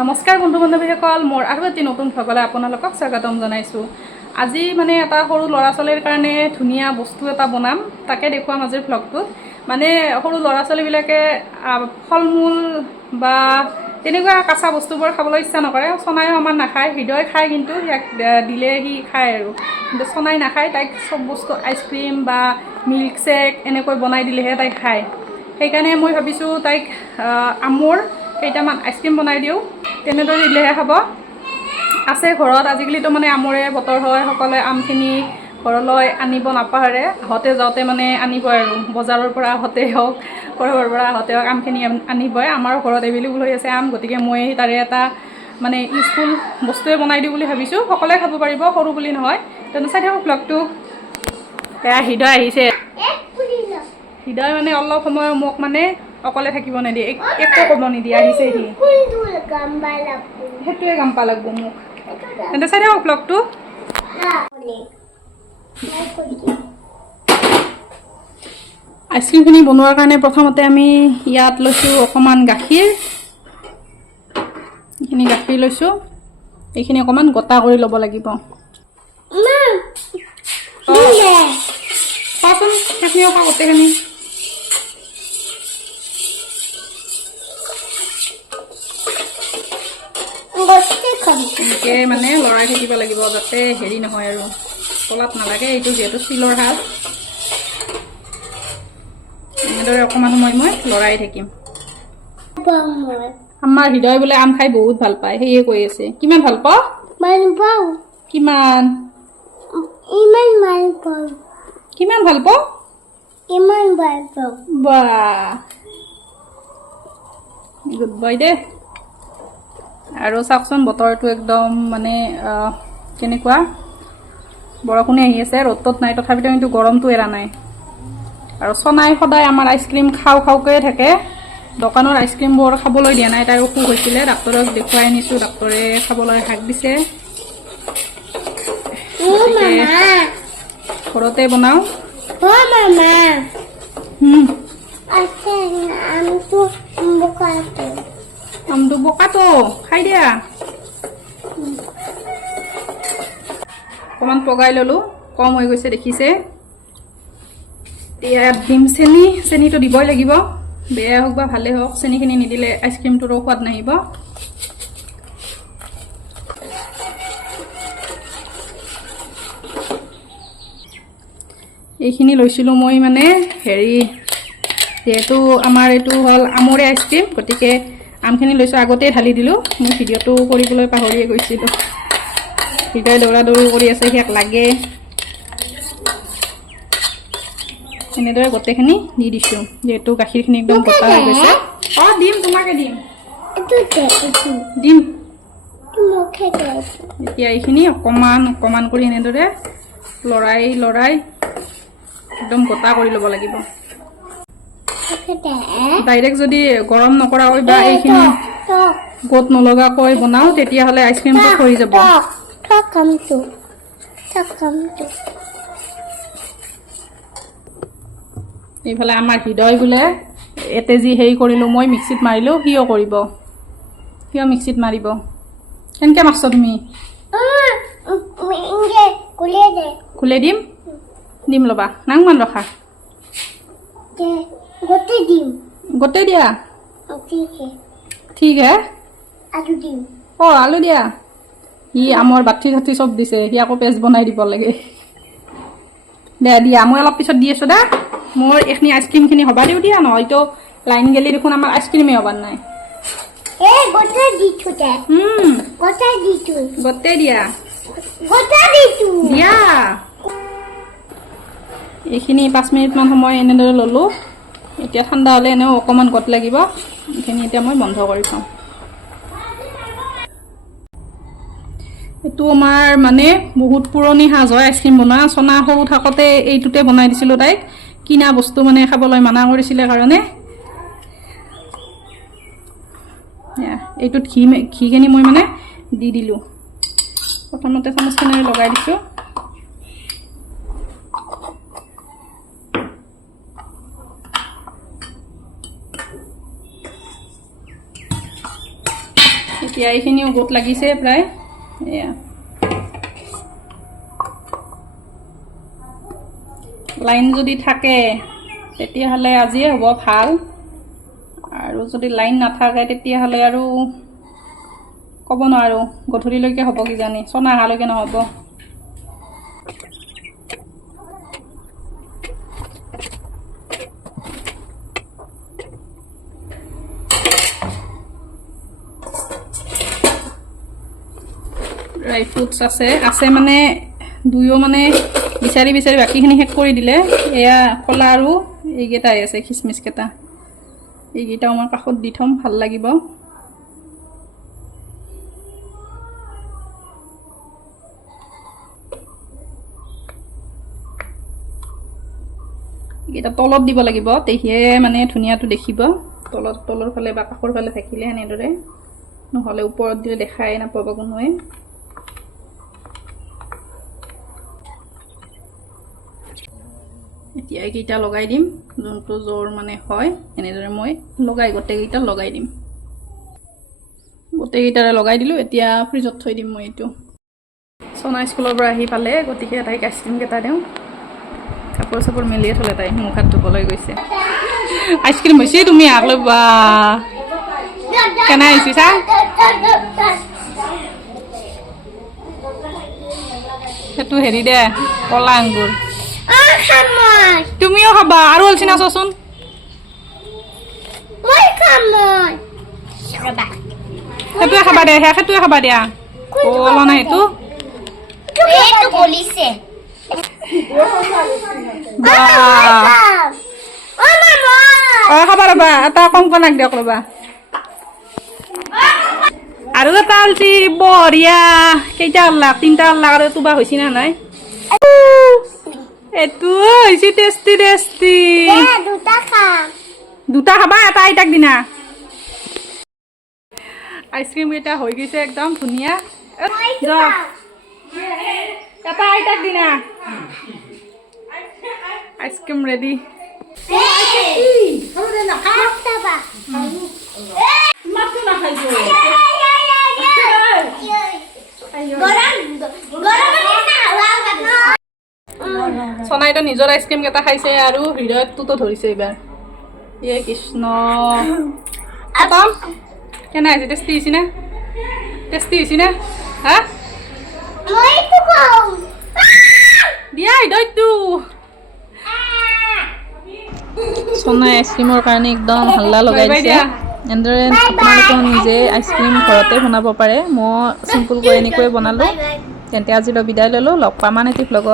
নমস্কাৰ বন্ধু বান্ধৱীসকল, মোৰ আৰু এটি নতুন ভ্লগলৈ আপোনালোকক স্বাগতম জনাইছোঁ। আজি মানে এটা সৰু ল'ৰা ছোৱালীৰ কাৰণে ধুনীয়া বস্তু এটা বনাম, তাকে দেখুৱাম আজিৰ ভ্লগটোত। মানে সৰু ল'ৰা ছোৱালীবিলাকে ফল মূল বা তেনেকুৱা কাঁচা বস্তুবোৰ খাবলৈ ইচ্ছা নকৰে। চনাইও আমাৰ নাখায়, হৃদয় খায়, কিন্তু ইয়াক দিলে সি খায় আৰু। কিন্তু চনাই নাখায়, তাইক চব বস্তু আইচক্ৰীম বা মিল্ক শ্বেক এনেকৈ বনাই দিলেহে তাই খায়। সেইকাৰণে মই ভাবিছোঁ তাইক আমৰ কেইটামান আইচক্ৰীম বনাই দিওঁ, তেনেদৰে দিলেহে খাব। আছে ঘৰত, আজিকালিতো মানে আমৰে বতৰ হয়, সকলোৱে আমখিনি ঘৰলৈ আনিব নাপাহৰে। আহোঁতে যাওঁতে মানে আনিব আৰু, বজাৰৰ পৰা আহোঁতে হওক, ক'ৰবাৰ পৰা আহোঁতে হওক, আমখিনি আনিবই। আমাৰো ঘৰত এভেইলেবল হৈ আছে আম, গতিকে মই তাৰে এটা মানে ইউজফুল বস্তুৱে বনাই দিওঁ বুলি ভাবিছোঁ। সকলোৱে খাব পাৰিব, সৰু বুলি নহয়। তেনে চাই থাকক ভ্লগটো। এয়া হৃদয় আহিছে। হৃদয় মানে অলপ সময় মোক মানে অকলে থাকিব নিদিয়ে, একো ক'ব নিদিয়ে, আহিছে সি। সেইটোৱে গাম্পা লাগব মোক। তেন্তে চাই থাকক ভ্লগটো। আইচক্ৰীমখিনি বনোৱাৰ কাৰণে প্ৰথমতে আমি ইয়াত লৈছোঁ অকণমান গাখীৰ। এইখিনি গাখীৰ লৈছোঁ, এইখিনি অকণমান গোটা কৰি ল'ব লাগিব। কোৱাচোন সেইখিনি অকণ গোটেইখিনি। এনেকৈ মানে লৰাই থাকিব লাগিব, যাতে হেৰি নহয় আৰু তলাত নালাগে। এইটো যিহেতু ষ্টীলৰ হাত, এনেদৰে অকণমান সময় মই লৰাই থাকিম। আমাৰ হৃদয় বোলে আম খাই বহুত ভাল পায়, সেয়ে কৈ আছে। কিমান ভাল পাওঁ? কিমান কিমান ভাল পাওঁ? বাহ, গুড বয় দে। আৰু চাওকচোন বতৰটো একদম মানে কেনেকুৱা, বৰষুণে আহি আছে, ৰ'দত নাই, তথাপিতো কিন্তু গৰমটো এৰা নাই। আৰু চনাই সদায় আমাৰ আইচক্ৰীম খাওঁকৈয়ে থাকে। দোকানৰ আইচক্ৰীমবোৰ খাবলৈ দিয়া নাই, তাইৰ অসুখ হৈছিলে, ডাক্তৰক দেখুৱাই আনিছোঁ, ডাক্তৰে খাবলৈ হাক দিছে। ঘৰতে বনাওঁ। আমটো বোকাটো খাই দিয়া। অকণমান পগাই ল'লোঁ, কম হৈ গৈছে দেখিছে। ইয়াত দিম চেনি, চেনিটো দিবই লাগিব, বেয়া হওক বা ভালেই হওক, চেনিখিনি নিদিলে আইচক্ৰীমটোৰো সোৱাদ নাহিব। এইখিনি লৈছিলোঁ মই মানে হেৰি, যিহেতু আমাৰ এইটো হ'ল আমৰে আইচক্ৰীম, গতিকে আমখিনি লৈছোঁ, আগতেই ঢালি দিলোঁ। মই ভিডিঅ'টো কৰিবলৈ পাহৰিয়ে গৈছিলোঁ। হৃদয় দৌৰা দৌৰি কৰি আছে, সিয়াক লাগে। এনেদৰে গোটেইখিনি দি দিছোঁ, যিহেতু গাখীৰখিনি একদম গোটা হৈ গৈছে। দিম, তোমাকে দিম। এতিয়া এইখিনি অকণমান অকণমান কৰি এনেদৰে লৰাই একদম গোটা কৰি ল'ব লাগিব। ডাইৰেক্ট যদি গৰম নকৰা হয় বা এইখিনি গোট নলগাকৈ বনাওঁ, তেতিয়াহ'লে আইচক্ৰীমটো সৰি যাব। এইফালে আমাৰ হৃদয় বোলে এতে যি হেৰি কৰিলোঁ, মই মিক্সিত মাৰিলোঁ, সিও কৰিব, সিও মিক্সিত মাৰিব। কেনেকৈ মাৰছ তুমি? খুলে দিম, দিম ল'বা, নাংমান ৰখা। গোটেই দিয়া। ঠিক হে। আলু দিয়া। সি আমৰ বাতি চাতি চব দিছে, সি আকৌ পেষ্ট বনাই দিব লাগে। দে দিয়া, মই অলপ পিছত দি আছোঁ দে। মোৰ এইখিনি আইচক্ৰীমখিনি হ'বা দিওঁ দিয়া, নহয়তো লাইন গেলি দেখোন আমাৰ আইচক্ৰীমেই হ'বাৰ নাই। গোটেই দিয়া দিয়া। এইখিনি 5 মিনিটমান সময় এনেদৰে ল'লোঁ। এতিয়া ঠাণ্ডা হ'লে এনেও অকণমান গত লাগিব, এইখিনি এতিয়া মই বন্ধ কৰি থওঁ। এইটো আমাৰ মানে বহুত পুৰণি সাজ হয় আইচক্ৰীম বনোৱা। চনা সৰু থাকোঁতে এইটোতে বনাই দিছিলোঁ তাইক, কিনা বস্তু মানে খাবলৈ মানা কৰিছিলে কাৰণে। এইটোত ঘিখিনি মই মানে দি দিলোঁ। প্ৰথমতে চামুচখনেৰে লগাই দিছোঁ। এতিয়া এইখিনিও গোট লাগিছে প্ৰায় এয়া লাইন যদি থাকে তেতিয়াহ'লে আজিয়ে হ'ব ভাল আৰু যদি লাইন নাথাকে তেতিয়াহ'লে আৰু ক'ব নোৱাৰোঁ গধূলিলৈকে হ'ব কিজানি চনা অহালৈকে নহ'ব ড্ৰাই ফ্ৰুটছ আছে মানে দুয়ো মানে বিচাৰি বাকীখিনি শেষ কৰি দিলে এয়া কলা আৰু এইকেইটাই আছে খিচমিচকেইটা এইকেইটাও মই কাষত দি থ'ম ভাল লাগিব এইকেইটা তলত দিব লাগিব তেতিয়াহে মানে ধুনীয়াটো দেখিব তলৰ ফালে বা কাষৰ ফালে থাকিলে এনেদৰে নহ'লে ওপৰত দিলে দেখাই নাপাব কোনোৱে এতিয়া এইকেইটা লগাই দিম যোনটো জোৰ মানে হয় এনেদৰে মই গোটেইকেইটা লগাই দিম গোটেইকেইটাৰে লগাই দিলোঁ এতিয়া ফ্ৰিজত থৈ দিম মই এইটো সোনা স্কুলৰ পৰা আহি পালে গতিকে তাইক আইচক্ৰীম কেইটা দিওঁ কাপোৰ চাপোৰ মেলিয়ে থ'লে তাই মুখ হাত ধুবলৈ গৈছে আইচক্ৰীম হৈছে তুমি আগলৈ বা কেনে আহিছে চা সেইটো হেৰি দে কলা আঙুৰ তুমিও খাবা আৰু অলছি না চোন সেইটোৱে খাবা দে সেইটোৱে খাবা দিয়া কলা নাই সেইটো খাবা ৰ'বা এটা কংকনাক দিয়ক ৰ'বা আৰু এটা অলছি বঢ়িয়া কেইটা আল্লাহ 3টা আল্লাহ আৰু এইটো বা হৈছে না নাই এইটো হৈছে টেষ্টি দুটা খাবা এটা আইতাক দিনা আইচক্ৰীম কেইটা হৈ গৈছে একদম ধুনীয়া এটা আইতাক দিনা আইচক্ৰীম ৰেডি সোনাইতো নিজৰ আইচক্ৰীম কেইটা খাইছে আৰু হৃদয়টোতো ধৰিছে এইবাৰ ইয়ে কৃষ্ণ কেনে হৈছে টেষ্টি হৈছে না হা দিয়া হৃদয়টো সোনাই আইচক্ৰীমৰ কাৰণে একদম হাল্লা লগাই দিছে এনেদৰে আপোনালোকেও নিজে আইচক্ৰীম ঘৰতে বনাব পাৰে মই চিম্পুলকৈ এনেকৈ বনালোঁ তেন্তে আজিলৈ বিদায় ল'লোঁ লগ পাম আন এটি ভ্লগত